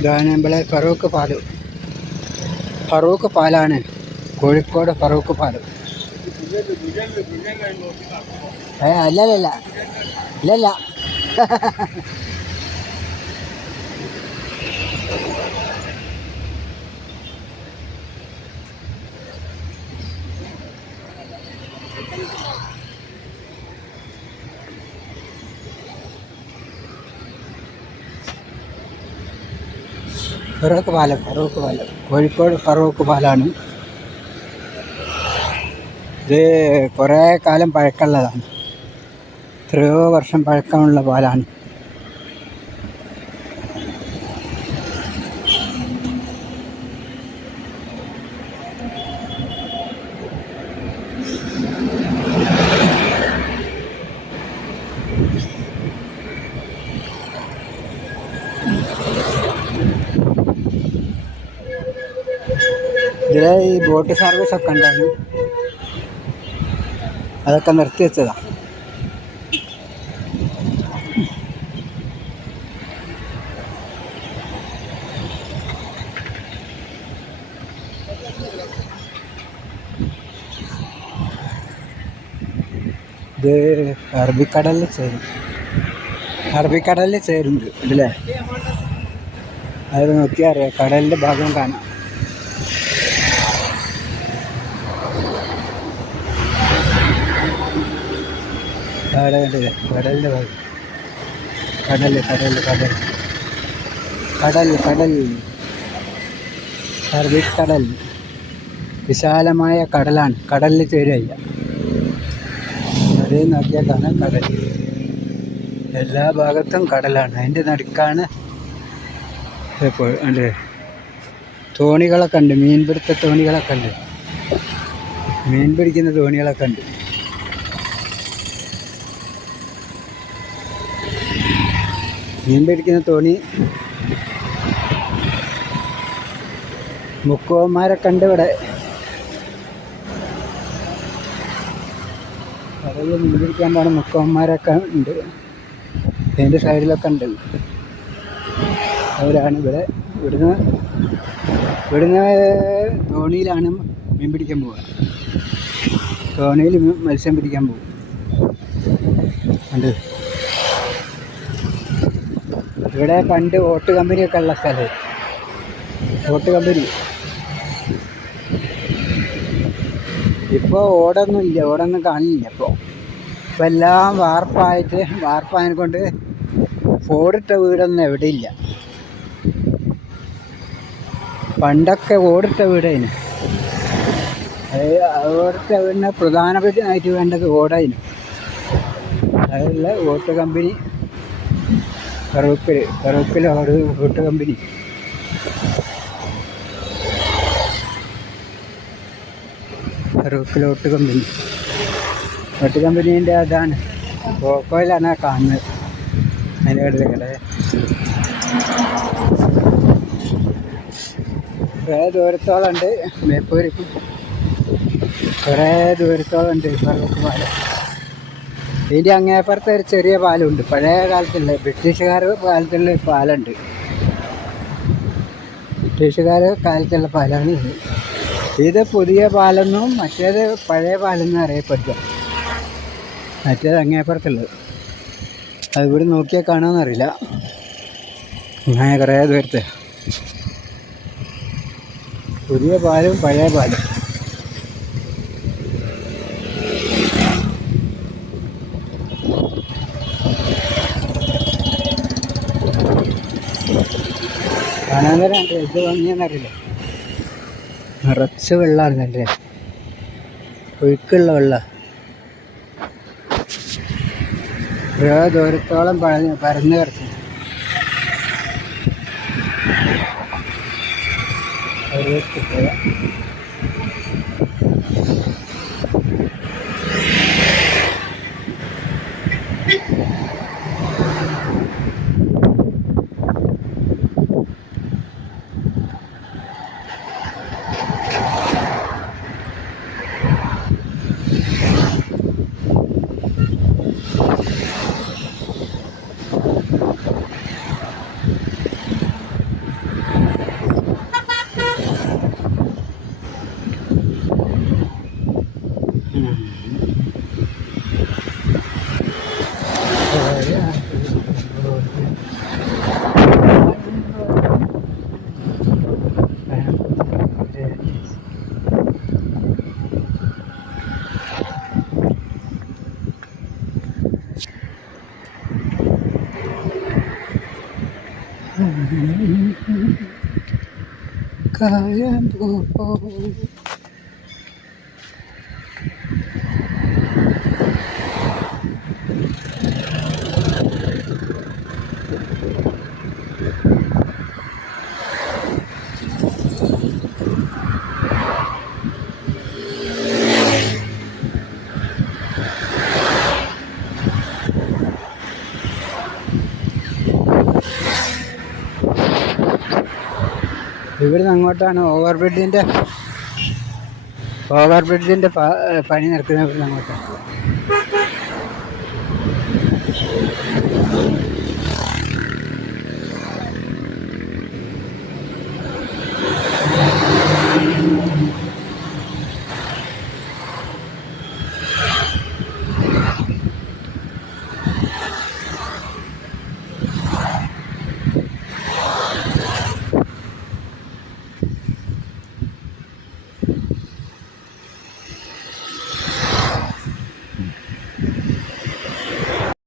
ഇതാണ് നമ്മളെ ഫറൂഖ് പാലാണ്, കോഴിക്കോട് ഫറൂഖ് പാലം. അല്ലല്ല ഇല്ലല്ല. ഫറൂഖ് പാലം കോഴിക്കോട് ഫറൂഖ് പാലാണ്. ഇത് കുറേ കാലം പഴക്കമുള്ളതാണ്, എത്രയോ വർഷം പഴക്കമുള്ള പാലാണ്. ഇതിലെ ഈ ബോട്ട് സർവീസൊക്കെ ഉണ്ടായിരുന്നു, അതൊക്കെ നിർത്തി വെച്ചതാണ്. ഇത് അറബിക്കടലിൽ ചേരുന്നുണ്ട് ഇതിലെ. അത് നോക്കിയാൽ അറിയാം, കടലിൻ്റെ ഭാഗം കാണാം. കടലിൻ്റെ ഭാഗം, കടൽ അറബിക്കടൽ വിശാലമായ കടലാണ്, കടലിൽ ചേരുകയില്ല. അത് നോക്കിയാൽ കാണാം കടൽ, എല്ലാ ഭാഗത്തും കടലാണ്. അതിൻ്റെ നടുക്കാണ് ഉണ്ട് തോണികളൊക്കെ ഉണ്ട്, മീൻപിടുത്ത തോണികളൊക്കെ ഉണ്ട്, മീൻ പിടിക്കുന്ന തോണികളൊക്കെ ഉണ്ട്. മീൻ പിടിക്കുന്ന തോണി മുക്കുവന്മാരൊക്കെ ഉണ്ട് ഇവിടെ. കടലിൽ മീൻ പിടിക്കാൻ പോണ മുക്കുവന്മാരൊക്കെ ഉണ്ട്, അതിൻ്റെ സൈഡിലൊക്കെ ഉണ്ട്. അവരാണ് ഇവിടുന്ന് തോണിയിലാണ് മീൻ പിടിക്കാൻ പോവുക. തോണിയിൽ മത്സ്യം പിടിക്കാൻ പോകും. ഉണ്ട് ഇവിടെ പണ്ട് ഓട്ട് കമ്പനിയൊക്കെ ഉള്ള സ്ഥലം, ഓട്ട് കമ്പനി. ഇപ്പോൾ ഓടൊന്നും കാണില്ല. ഇപ്പോൾ എല്ലാം വാർപ്പായതിനെ കൊണ്ട് ഓടിട്ട വീടൊന്നും എവിടെയില്ല. പണ്ടൊക്കെ ഓടിട്ട വീടായിരുന്നു. ഓടിട്ട വീടിന് പ്രധാനമായിട്ട് വേണ്ടത് ഓടായിരുന്നു. അതിലുള്ള ഓട്ട് കമ്പനി ഫറൂഖിൽ ഓട്ട് കമ്പനി. ഓട്ട് കമ്പനീൻ്റെ അതാണ് കോക്കോയിലാണ് കാണുന്നത്. അതിൻ്റെ കട കുറേ ദൂരത്തോളം ഉണ്ട്. ബേപ്പൂരിക്കും കുറേ ദൂരത്തോളം ഉണ്ട് ഫറൂഖ് പാലം. ഇതിൻ്റെ അങ്ങേപ്പുറത്ത് ഒരു ചെറിയ പാലമുണ്ട്, പഴയ കാലത്തുള്ള ബ്രിട്ടീഷുകാരുടെ കാലത്തുള്ള പാലമുണ്ട്. ബ്രിട്ടീഷുകാരുടെ കാലത്തുള്ള പാലാണ് ഇത്. ഇത് പുതിയ പാലെന്നും മറ്റേത് പഴയ പാലെന്നും അറിയപ്പെടുക. മറ്റേത് അങ്ങേപ്പുറത്തുള്ളത്, അത് ഇവിടെ നോക്കിയാൽ കാണുമെന്നറിയില്ല. അങ്ങനെ കുറേ ദൂരത്ത് പുതിയ പാലും പഴയ പാലും. കാണാൻ തരാം. ഇത് ഭംഗിയെന്നറിയില്ല, നിറച്ച് വെള്ളമാണ്. അല്ലേ ഒഴുക്കുള്ള വെള്ളം. ഓരോ ദൂരത്തോളം പരന്ന് കിടക്കും. കായമ്പൂ ഇവിടുന്ന് അങ്ങോട്ടാണ് ഓവർ ബ്രിഡ്ജിൻ്റെ പണി നടക്കുന്നത്. ഇവിടുന്ന് അങ്ങോട്ടാണ്.